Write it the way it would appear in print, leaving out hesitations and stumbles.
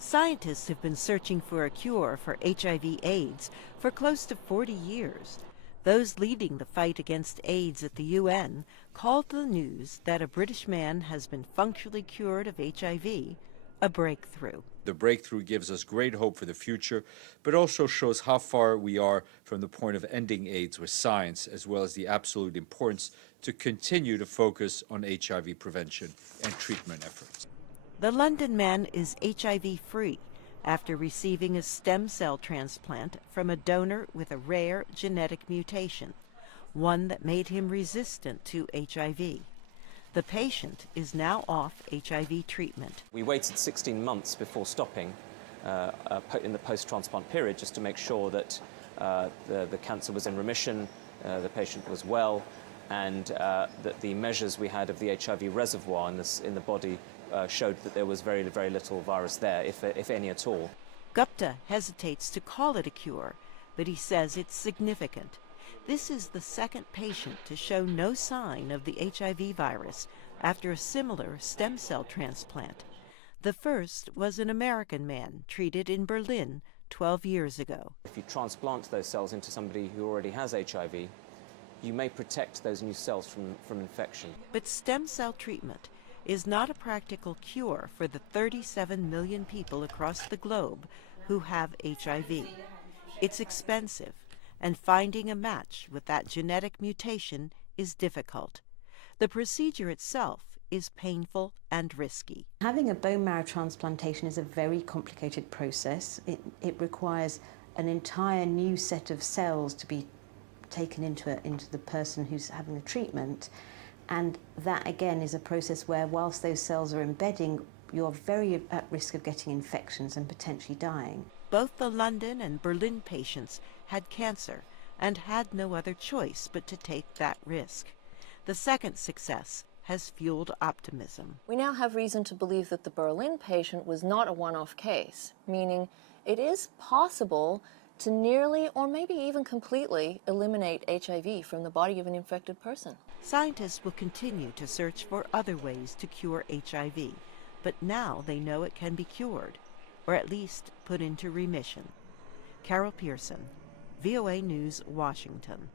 Scientists have been searching for a cure for HIV/AIDS for close to 40 years. Those leading the fight against AIDS at the UN called the news that a British man has been functionally cured of HIV a breakthrough. The breakthrough gives us great hope for the future, but also shows how far we are from the point of ending AIDS with science, as well as the absolute importance to continue to focus on HIV prevention and treatment efforts. The London man is HIV-free after receiving a stem cell transplant from a donor with a rare genetic mutation, one that made him resistant to HIV. The patient is now off HIV treatment. We waited 16 months before stopping in the post-transplant period just to make sure that the cancer was in remission, the patient was well, and that the measures we had of the HIV reservoir in the body showed that there was very, very little virus there, if any at all. Gupta hesitates to call it a cure, but he says it's significant. This is the second patient to show no sign of the HIV virus after a similar stem cell transplant. The first was an American man treated in Berlin 12 years ago. If you transplant those cells into somebody who already has HIV, you may protect those new cells from infection. But stem cell treatment is not a practical cure for the 37 million people across the globe who have HIV. It's expensive, and finding a match with that genetic mutation is difficult. The procedure itself is painful and risky. Having a bone marrow transplantation is a very complicated process. It requires an entire new set of cells to be taken into the person who's having the treatment, and that again is a process where whilst those cells are embedding, you're very at risk of getting infections and potentially dying. Both the London and Berlin patients had cancer and had no other choice but to take that risk. The second success has fueled optimism. We now have reason to believe that the Berlin patient was not a one-off case, meaning it is possible to nearly or maybe even completely eliminate HIV from the body of an infected person. Scientists will continue to search for other ways to cure HIV, but now they know it can be cured, or at least put into remission. Carol Pearson, VOA News, Washington.